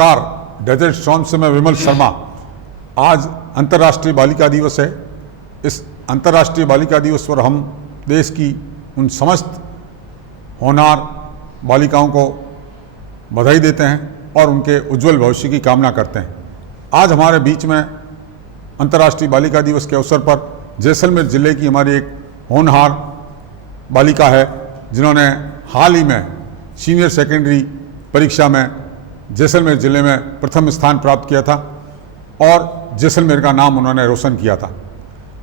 नमस्कार, desert storm से मैं विमल शर्मा। आज अंतर्राष्ट्रीय बालिका दिवस है। इस अंतर्राष्ट्रीय बालिका दिवस पर हम देश की उन समस्त होनहार बालिकाओं को बधाई देते हैं और उनके उज्जवल भविष्य की कामना करते हैं। आज हमारे बीच में अंतर्राष्ट्रीय बालिका दिवस के अवसर पर जैसलमेर ज़िले की हमारी एक होनहार बालिका है, जिन्होंने हाल ही में सीनियर सेकेंडरी परीक्षा में जैसलमेर ज़िले में प्रथम स्थान प्राप्त किया था और जैसलमेर का नाम उन्होंने रोशन किया था।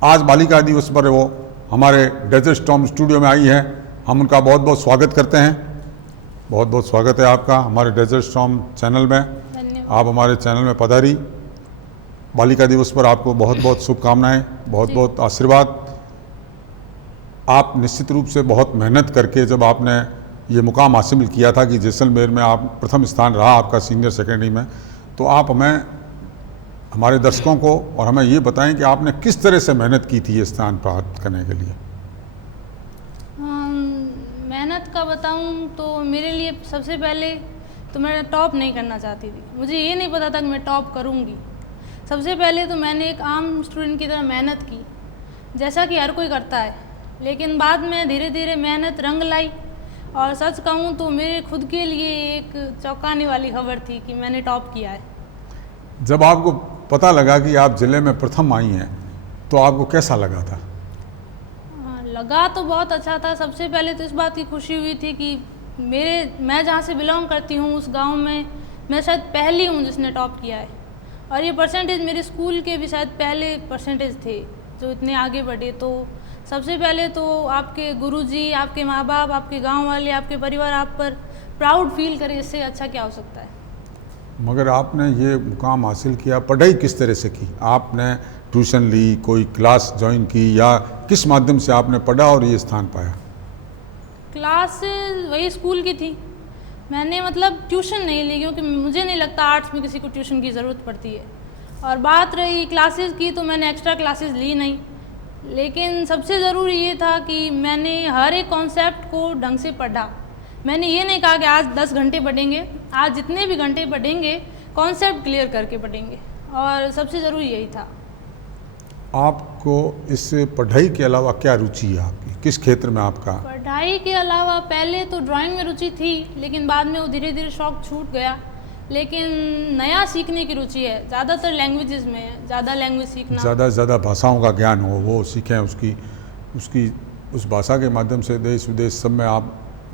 आज बालिका दिवस पर वो हमारे डेजर्ट स्टॉर्म स्टूडियो में आई है। हम उनका बहुत बहुत स्वागत करते हैं। बहुत बहुत स्वागत है आपका हमारे डेजर्ट स्टॉर्म चैनल में। आप हमारे चैनल में पधारी। बालिका दिवस पर आपको बहुत बहुत शुभकामनाएं, बहुत बहुत आशीर्वाद। आप निश्चित रूप से बहुत मेहनत करके जब आपने ये मुकाम हासिल किया था कि जैसलमेर में आप प्रथम स्थान रहा आपका सीनियर सेकेंडरी में, तो आप हमें, हमारे दर्शकों को और हमें ये बताएं कि आपने किस तरह से मेहनत की थी ये स्थान प्राप्त करने के लिए। मेहनत का बताऊं तो मेरे लिए सबसे पहले तो मैं टॉप नहीं करना चाहती थी। मुझे ये नहीं पता था कि मैं टॉप करूंगी। सबसे पहले तो मैंने एक आम स्टूडेंट की तरह मेहनत की, जैसा कि हर कोई करता है, लेकिन बाद में धीरे धीरे मेहनत रंग लाई। और सच कहूँ तो मेरे खुद के लिए एक चौंकाने वाली खबर थी कि मैंने टॉप किया है। जब आपको पता लगा कि आप ज़िले में प्रथम आई हैं तो आपको कैसा लगा था? लगा तो बहुत अच्छा था। सबसे पहले तो इस बात की खुशी हुई थी कि मैं जहाँ से बिलोंग करती हूँ उस गांव में मैं शायद पहली हूँ जिसने टॉप किया है। और ये परसेंटेज मेरे स्कूल के भी शायद पहले परसेंटेज थे जो इतने आगे बढ़े। तो सबसे पहले तो आपके गुरुजी, आपके माँ बाप, आपके गांव वाले, आपके परिवार आप पर प्राउड फील करे, इससे अच्छा क्या हो सकता है। मगर आपने ये मुकाम हासिल किया, पढ़ाई किस तरह से की? आपने ट्यूशन ली, कोई क्लास ज्वाइन की, या किस माध्यम से आपने पढ़ा और ये स्थान पाया? क्लास वही स्कूल की थी। मैंने मतलब ट्यूशन नहीं ली, क्योंकि मुझे नहीं लगता आर्ट्स में किसी को ट्यूशन की ज़रूरत पड़ती है। और बात रही क्लासेस की, तो मैंने एक्स्ट्रा क्लासेस ली नहीं। लेकिन सबसे ज़रूरी ये था कि मैंने हर एक कॉन्सेप्ट को ढंग से पढ़ा। मैंने ये नहीं कहा कि आज 10 घंटे पढ़ेंगे, आज जितने भी घंटे पढ़ेंगे कॉन्सेप्ट क्लियर करके पढ़ेंगे, और सबसे ज़रूरी यही था। आपको इस पढ़ाई के अलावा क्या रुचि है आपकी? किस क्षेत्र में आपका? पढ़ाई के अलावा पहले तो ड्राइंग में रुचि थी, लेकिन बाद में वो धीरे धीरे शौक छूट गया। लेकिन नया सीखने की रुचि है, ज़्यादातर लैंग्वेजेस में है, ज़्यादा लैंग्वेज सीखना, ज़्यादा से ज़्यादा भाषाओं का ज्ञान हो, वो सीखें, उस भाषा के माध्यम से देश विदेश सब में आप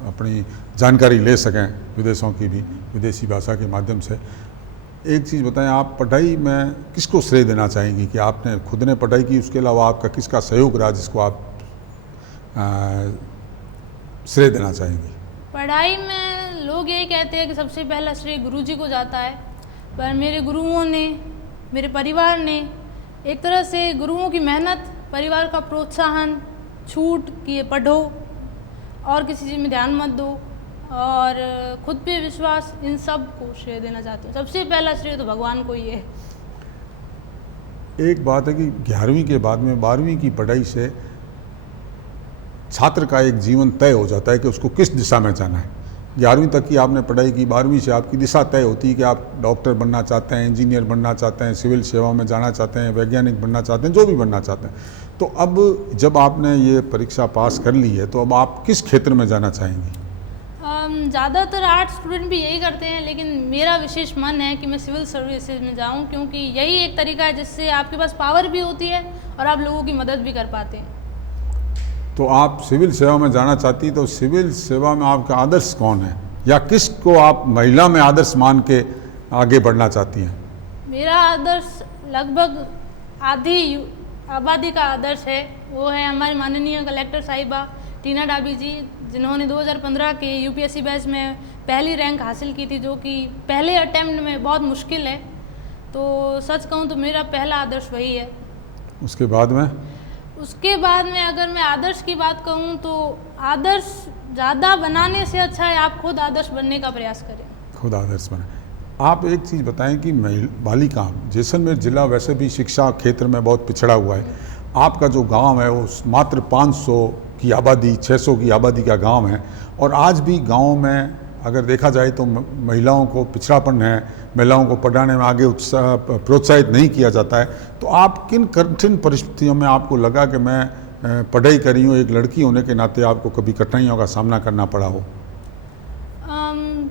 अपनी जानकारी ले सकें, विदेशों की भी, विदेशी भाषा के माध्यम से। एक चीज़ बताएं, आप पढ़ाई में किसको श्रेय देना चाहेंगी कि आपने खुद ने पढ़ाई की, उसके अलावा आपका किसका सहयोग रहा जिसको आप श्रेय देना चाहेंगी? पढ़ाई में लोग यही कहते हैं कि सबसे पहला श्रेय गुरुजी को जाता है, पर मेरे गुरुओं ने, मेरे परिवार ने, एक तरह से गुरुओं की मेहनत, परिवार का प्रोत्साहन, छूट कि ये पढ़ो और किसी चीज़ में ध्यान मत दो, और खुद पे विश्वास, इन सब को श्रेय देना चाहती हूँ। सबसे पहला श्रेय तो भगवान को ही है। एक बात है कि 11वीं के बाद में 12वीं की पढ़ाई से छात्र का एक जीवन तय हो जाता है कि उसको किस दिशा में जाना है। 11वीं तक की आपने पढ़ाई की, 12वीं से आपकी दिशा तय होती है कि आप डॉक्टर बनना चाहते हैं, इंजीनियर बनना चाहते हैं, सिविल सेवा में जाना चाहते हैं, वैज्ञानिक बनना चाहते हैं, जो भी बनना चाहते हैं। तो अब जब आपने ये परीक्षा पास कर ली है तो अब आप किस क्षेत्र में जाना चाहेंगी? ज़्यादातर आर्ट स्टूडेंट भी यही करते हैं, लेकिन मेरा विशेष मन है कि मैं सिविल सर्विसेज में जाऊं, क्योंकि यही एक तरीका है जिससे आपके पास पावर भी होती है और आप लोगों की मदद भी कर पाते हैं। तो आप सिविल सेवा में जाना चाहती, तो सिविल सेवा में आपका आदर्श कौन है, या किस को आप महिला में आदर्श मान के आगे बढ़ना चाहती हैं? मेरा आदर्श लगभग आधी आबादी का आदर्श है। वो है हमारी माननीय कलेक्टर साहिबा टीना डाबी जी, जिन्होंने 2015 के यूपीएससी बैच में पहली रैंक हासिल की थी, जो कि पहले अटेम्प्ट में बहुत मुश्किल है। तो सच कहूँ तो मेरा पहला आदर्श वही है। उसके बाद में अगर मैं आदर्श की बात कहूँ तो आदर्श ज़्यादा बनाने से अच्छा है आप खुद आदर्श बनने का प्रयास करें। खुद आदर्श बने। आप एक चीज़ बताएं कि बालिका, जैसलमेर ज़िला वैसे भी शिक्षा क्षेत्र में बहुत पिछड़ा हुआ है। आपका जो गांव है वो मात्र 500 की आबादी, 600 की आबादी का गांव है, और आज भी गांव में अगर देखा जाए तो महिलाओं को पिछड़ापन है, महिलाओं को पढ़ाने में आगे उत्साह प्रोत्साहित नहीं किया जाता है, तो आप किन कठिन परिस्थितियों में आपको लगा कि मैं पढ़ाई करी हूँ, एक लड़की होने के नाते आपको कभी कठिनाइयों का सामना करना पड़ा हो?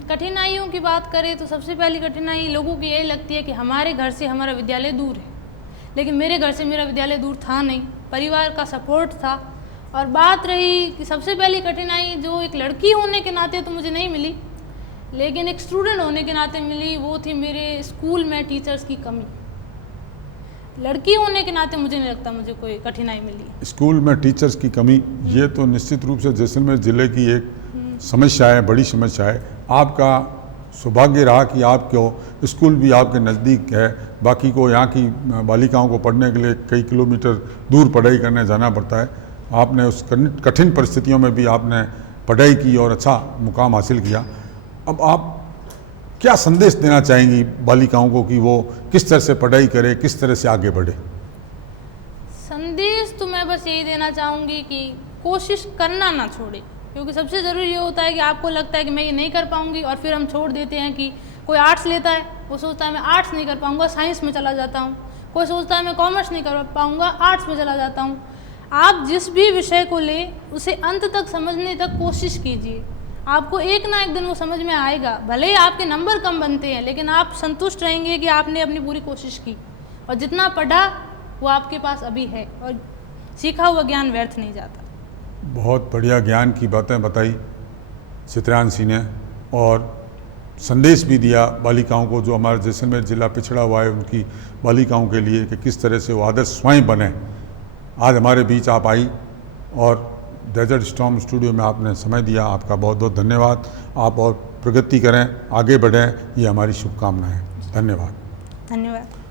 कठिनाइयों की बात करें तो सबसे पहली कठिनाई लोगों की यही लगती है कि हमारे घर से हमारा विद्यालय दूर है, लेकिन मेरे घर से मेरा विद्यालय दूर था नहीं, परिवार का सपोर्ट था। और बात रही कि सबसे पहली कठिनाई जो एक लड़की होने के नाते तो मुझे नहीं मिली, लेकिन एक स्टूडेंट होने के नाते मिली, वो थी मेरे स्कूल में टीचर्स की कमी। लड़की होने के नाते मुझे नहीं लगता मुझे कोई कठिनाई मिली। स्कूल में टीचर्स की कमी, ये तो निश्चित रूप से जैसलमेर ज़िले की एक समस्या है, बड़ी समस्या है। आपका सौभाग्य रहा कि आपको स्कूल भी आपके नज़दीक है, बाकी को यहाँ की बालिकाओं को पढ़ने के लिए कई किलोमीटर दूर पढ़ाई करने जाना पड़ता है। आपने उस कठिन परिस्थितियों में भी आपने पढ़ाई की और अच्छा मुकाम हासिल किया। अब आप क्या संदेश देना चाहेंगी बालिकाओं को कि वो किस तरह से पढ़ाई करे, किस तरह से आगे बढ़े? संदेश तो मैं बस यही देना चाहूँगी कि कोशिश करना ना छोड़े, क्योंकि सबसे ज़रूरी ये होता है कि आपको लगता है कि मैं ये नहीं कर पाऊँगी और फिर हम छोड़ देते हैं। कि कोई आर्ट्स लेता है, वो सोचता है मैं आर्ट्स नहीं कर पाऊँगा, साइंस में चला जाता हूँ। कोई सोचता है मैं कॉमर्स नहीं कर पाऊँगा, आर्ट्स में चला जाता हूँ। आप जिस भी विषय को लें उसे अंत तक समझने तक कोशिश कीजिए, आपको एक ना एक दिन वो समझ में आएगा। भले ही आपके नंबर कम बनते हैं, लेकिन आप संतुष्ट रहेंगे कि आपने अपनी पूरी कोशिश की, और जितना पढ़ा वो आपके पास अभी है, और सीखा हुआ ज्ञान व्यर्थ नहीं जाता। बहुत बढ़िया ज्ञान की बातें बताई चित्रांशी ने, और संदेश भी दिया बालिकाओं को, जो हमारे जैसलमेर ज़िला पिछड़ा हुआ है उनकी बालिकाओं के लिए, कि किस तरह से वो आदर्श स्वयं बने। आज हमारे बीच आप आई और डेजर्ट स्टॉर्म स्टूडियो में आपने समय दिया, आपका बहुत बहुत धन्यवाद। आप और प्रगति करें, आगे बढ़ें, ये हमारी शुभकामनाएं। धन्यवाद। धन्यवाद।